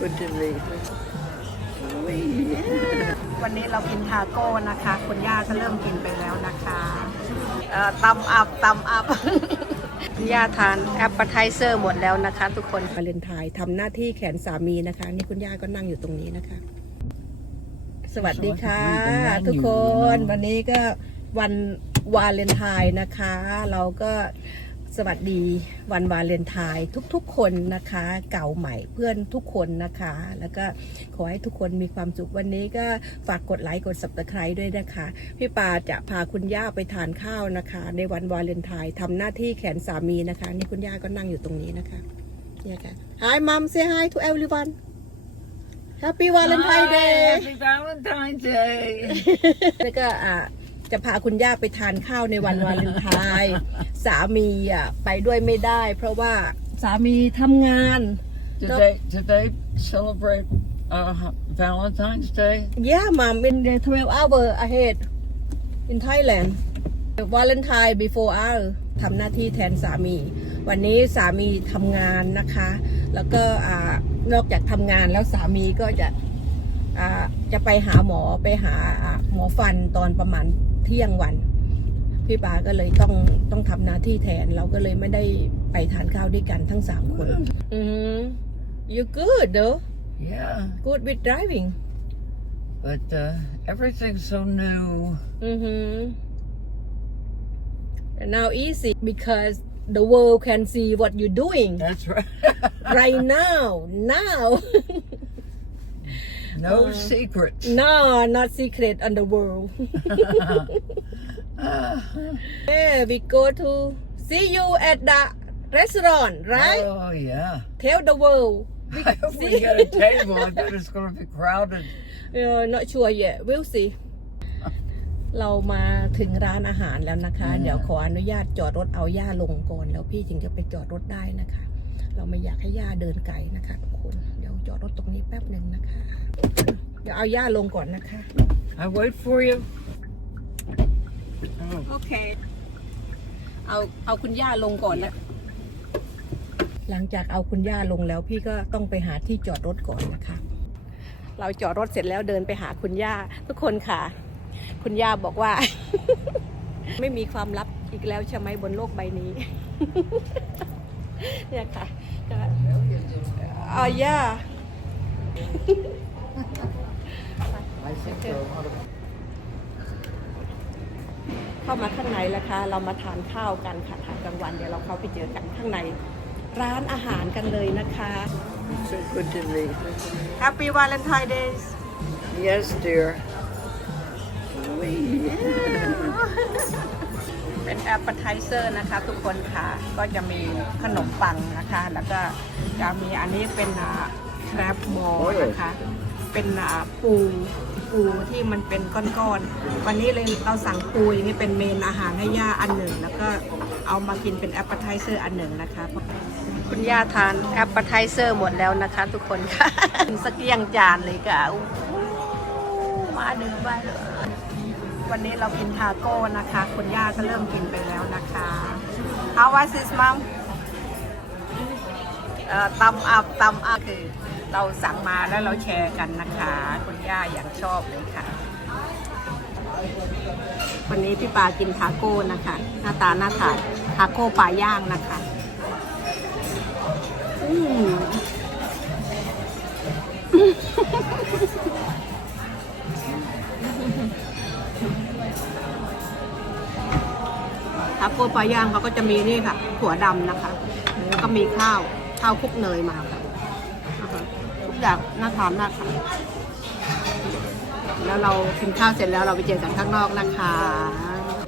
good to meet you. วันนี้เรากินทาโก้นะคะ คุณย่าก็เริ่มกินไปแล้วนะคะเอ่อตำอับตำอับ คุณย่าทานแอปเปอร์ไทเซอร์หมดแล้วนะคะ ทุกคนวาเลนไทน์ทำหน้าที่แขนสามีนะคะ นี่คุณย่าก็นั่งอยู่ตรงนี้นะคะ สวัสดีค่ะ ทุกคนวันนี้ก็วันวาเลนไทน์นะคะ เราก็ สวัสดีวันวาเลนไทน์ทุกๆคนนะคะ เก่าใหม่เพื่อนทุกคนนะคะ แล้วก็ขอให้ทุกคนมีความสุขวันนี้ก็ฝากกดไลค์กด subscribe ด้วยนะคะ พี่ปาจะพาคุณย่าไปทานข้าวนะคะ ในวันวาเลนไทน์ทำหน้าที่แขนสามีนะคะ นี่คุณย่าก็นั่งอยู่ตรงนี้นะคะเนี่ยค่ะ Hi mom say hi to everyone Happy Valentine Day Happy Valentine's Day. แล้วก็อ่า จะพาคุณย่าไปทานข้าวในวันวาเลนไทน์สามีอะไปด้วยไม่ได้ เพราะว่าสามีทำงาน Did Nope. they did they celebrate uh, Valentine's Day? Yeah mom in the 12 hour ahead in Thailand Valentine before hour ทำหน้าที่แทนสามี วันนี้สามีทำงานนะคะ แล้วก็อ่านอกจากทำงานแล้วสามีก็จะอ่า จะไปหาหมอไปหาอ่าหมอฟันตอนประมาณเที่ยงวัน พี่ปาก็เลยต้องต้องทำหน้าที่แทนเราก็เลยไม่ได้ไปทานข้าวด้วยกันทั้งสามคน อืม you good though Yeah, good with driving but uh, everything's so new. Mm-hmm. And now easy because the world can see what you're doing That's right. right now. Now. No secrets. no, not secret on the world. yeah, we go to see you at the restaurant, right? Oh yeah. Tell the world. We I hope we get a table. I bet it's going to be crowded. Uh, not sure yet. We'll see. เรามาถึงร้านอาหารแล้วนะคะอืมเดี๋ยวขออนุญาตจอดรถเอาย่าลงก่อน แล้วพี่จึงจะไปจอดรถได้นะคะ เราไม่อยากให้ย่าเดินไกลนะคะทุกคน เดี๋ยวจอดรถตรงนี้แป๊บหนึ่งนะคะ เดี๋ยวเอาย่าลงก่อนนะคะ I wait for you. Oh, โอเค เอาเอาคุณย่าลงก่อนนะ หลังจากเอาคุณย่าลงแล้วพี่ก็ต้องไปหาที่จอดรถก่อนนะคะ เราจอดรถเสร็จแล้วเดินไปหาคุณย่าทุกคนค่ะ คุณย่าบอกว่า ไม่มีความลับอีกแล้วใช่ไหมบนโลกใบนี้ เนี่ยค่ะก็อ่าย่า I think there are a lot of เข้ามาข้างในแล้วค่ะ เรามาทานข้าวกันค่ะทานกลางวันเดี๋ยวเราเข้าไปเจอกันข้างในร้านอาหารกันเลยนะคะ so good to meet you. Happy Valentine Days Yes, dear. เป็นแอปเปอร์ไทเซอร์นะคะ ทุกคนค่ะ ก็จะมีขนมปังนะคะ แล้วก็จะมีอันนี้เป็นแครบโบนะคะ เป็นอ่าปูปูที่มันเป็นก้อนๆ วันนี้เลยเราสั่งปูอย่างนี้เป็นเมนอาหารให้ย่าอันหนึ่ง แล้วก็เอามากินเป็นแอปเปอร์ไทเซอร์อันหนึ่งนะคะ คุณย่าทานแอปเปอร์ไทเซอร์หมดแล้วนะคะ ทุกคนค่ะสักเกียงจานเลยค่ะอู้มาดึงไปเลย วันนี้เรากินทาโก้นะคะคุณย่าก็เริ่มกินไปแล้วนะคะ How was this mom เอ่อตำอับตำอับคือเราสั่งมาแล้วเราแชร์กันนะคะคุณย่าอย่างชอบเลยค่ะ วันนี้พี่ปากินทาโก้นะคะ หน้าตาหน้าทานทาโก้ปลาย่างนะคะ อืม ก้ปลาย่างเขาก็จะมีนี่ค่ะ ถั่วดำนะคะ แล้วก็มีข้าวข้าวคลุกเนยมาค่ะคะทุกอย่างน่าทานมากค่ะ แล้วเรากินข้าวเสร็จแล้วเราไปเจอกันข้างนอกนะคะ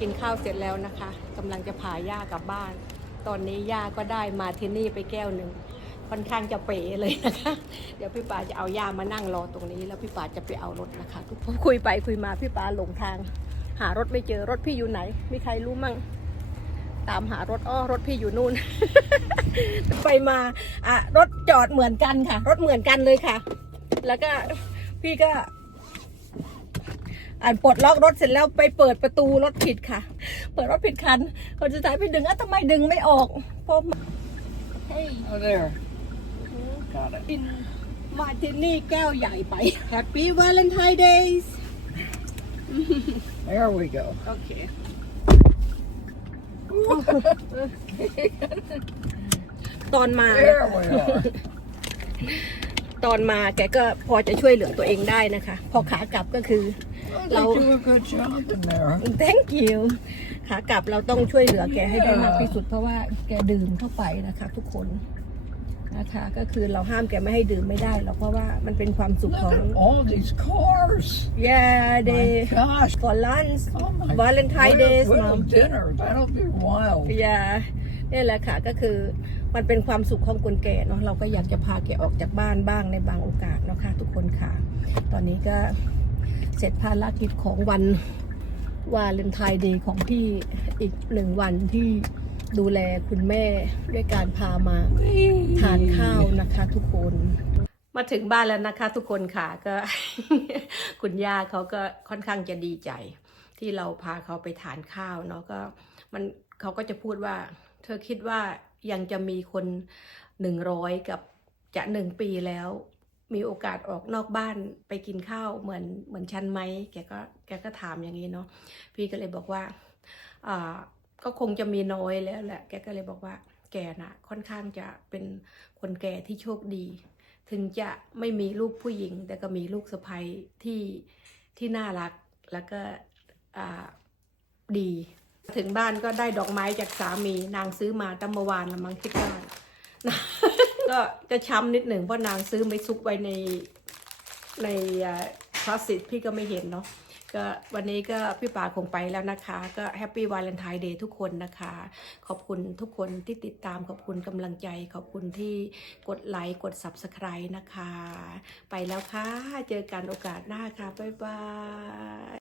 กินข้าวเสร็จแล้วนะคะกำลังจะพาย่ากลับบ้าน ตอนนี้ย่าก็ได้มาที่นี่ไปแก้วหนึ่งค่อนข้างจะเป๋เลยนะคะ เดี๋ยวพี่ปาจะเอาย่ามานั่งรอตรงนี้ แล้วพี่ปาจะไปเอารถนะคะ ทุกคนคุยไปคุยมาพี่ปาหลงทาง หารถไม่เจอรถพี่อยู่ไหน มีใครรู้มั่ง ตามหารถอ้อรถพี่อยู่นู่น ไปมาอะรถจอดเหมือนกันค่ะ รถเหมือนกันเลยค่ะ แล้วก็พี่ก็อ่านปลดล็อกรถเสร็จแล้วไปเปิดประตูรถผิดค่ะ เปิดรถผิดคันคนสุดท้ายไปดึงอะทำไมดึงไม่ออกเพราะเฮ้ย Oh, there. Got it. in มาร์ตินี่แก้วใหญ่ไป Happy Valentine Days There we go. โอเค ตอนมา There we are. ตอนมาแกก็พอจะช่วยเหลือตัวเองได้นะคะ พอขากลับก็คือ Well, they do a good job in there. thank you ขากลับเราต้องช่วยเหลือแกให้ได้มากที่สุดเพราะว่าแกดื่มเข้าไปนะคะ ทุกคน นะคะ ก็คือเราห้ามแกไม่ให้ดื่มไม่ได้หรอกเพราะว่ามันเป็นความสุข Look ของ at all these cars. yeah they My gosh. for lunch Oh my Valentine little- Days little เนาะ dinner. That'll be wild. อย่าเนี่ยแหละค่ะก็คือมันเป็นความสุขของคนแก่เนาะเราก็อยากจะพาแกออกจากบ้านบ้างในบางโอกาสเนาะค่ะทุกคนค่ะ ตอนนี้ก็เสร็จภารกิจของวันวาเลนไทน์เดย์ของพี่อีกหนึ่งวันที่ ดูแลคุณแม่ด้วยการพามาทานข้าวนะคะทุกคน มาถึงบ้านแล้วนะคะ ทุกคนค่ะก็ คุณย่าเขาก็ค่อนข้างจะดีใจ ที่เราพาเขาไปทานข้าวเนาะก็มันเขาก็จะพูดว่า เธอคิดว่ายังจะมีคนหนึ่งร้อยกับจะหนึ่งปีแล้ว มีโอกาสออกนอกบ้านไปกินข้าวเหมือนเหมือนฉันไหมแกก็แกก็ถามอย่างนี้เนาะพี่ก็เลยบอกว่าอ่า ก็คงจะมีน้อยแล้วแหละ แกก็เลยบอกว่า แกน่ะ ค่อนข้างจะเป็นคนแก่ที่โชคดี ถึงจะไม่มีลูกผู้หญิง แต่ก็มีลูกสะใภ้ที่ที่น่ารักแล้วก็อ่าดี ถึงบ้านก็ได้ดอกไม้จากสามีนางซื้อมาตั้งเมื่อวานละมั้งที่บ้านก็จะช้ำนิดหนึ่งเพราะนางซื้อไม่ซุกไว้ในในคลาสสิกพี่ก็ไม่เห็นเนาะ ก็วันนี้ก็พี่ปาคงไปแล้วนะคะ ก็แฮปปี้วาเลนไทน์เดย์ทุกคนนะคะ ขอบคุณทุกคนที่ติดตามขอบคุณกำลังใจ ขอบคุณที่กดไลค์กด Subscribe นะคะ ไปแล้วค่ะ เจอกันโอกาสหน้าค่ะ บ๊ายบาย